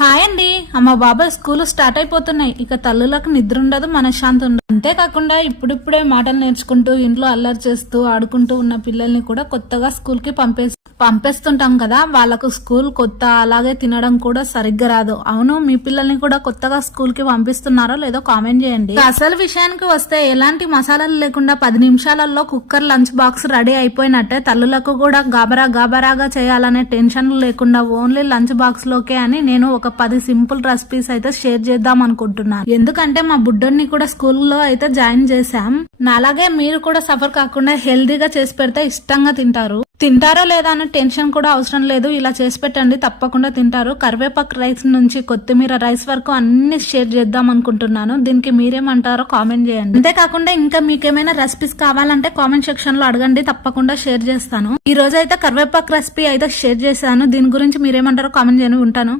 Hi అండి. అమ్మ బాబాయ్ స్కూల్ స్టార్ట్ అయిపోతున్నాయి. ఇక తల్లులకు నిద్ర ఉండదు, మనశ్శాంతి ఉండదు. అంతేకాకుండా ఇప్పుడిప్పుడే మాటలు నేర్చుకుంటూ ఇంట్లో అల్లరి చేస్తూ ఆడుకుంటూ ఉన్న పిల్లల్ని కూడా కొత్తగా స్కూల్ కి పంపేస్తుంటాం కదా, వాళ్ళకు స్కూల్ కొత్త, అలాగే తినడం కూడా సరిగ్గా రాదు. అవును, మీ పిల్లల్ని కూడా కొత్తగా స్కూల్ కి పంపిస్తున్నారో లేదో కామెంట్ చేయండి. అసలు విషయానికి వస్తే ఎలాంటి మసాలాలు లేకుండా 10 నిమిషాలలో కుక్కర్ లంచ్ బాక్స్ రెడీ అయిపోయినట్టే తల్లులకు కూడా గాబరాగా చేయాలనే టెన్షన్ లేకుండా ఓన్లీ లంచ్ బాక్స్ లోకే అని నేను ఒక 10 సింపుల్ రెసిపీస్ అయితే షేర్ చేద్దాం అనుకుంటున్నాను. ఎందుకంటే మా బుడ్డోని కూడా స్కూల్లో అయితే జాయిన్ చేశాం. అలాగే మీరు కూడా సఫర్ కాకుండా హెల్దీగా చేసి పెడితే ఇష్టంగా తింటారో లేదా అనే టెన్షన్ కూడా అవసరం లేదు. ఇలా చేసి పెట్టండి, తప్పకుండా తింటారు. కరివేపాకు రైస్ నుంచి కొత్తిమీర రైస్ వరకు అన్ని షేర్ చేద్దాం అనుకుంటున్నాను. దీనికి మీరేమంటారో కామెంట్ చేయండి. అంతేకాకుండా ఇంకా మీకేమైనా రెసిపీస్ కావాలంటే కామెంట్ సెక్షన్ లో అడగండి, తప్పకుండా షేర్ చేస్తాను. ఈ రోజు అయితే కరివేపాకు రెసిపీ అయితే షేర్ చేశాను. దీని గురించి మీరేమంటారో కామెంట్ చేయండి. ఉంటాను.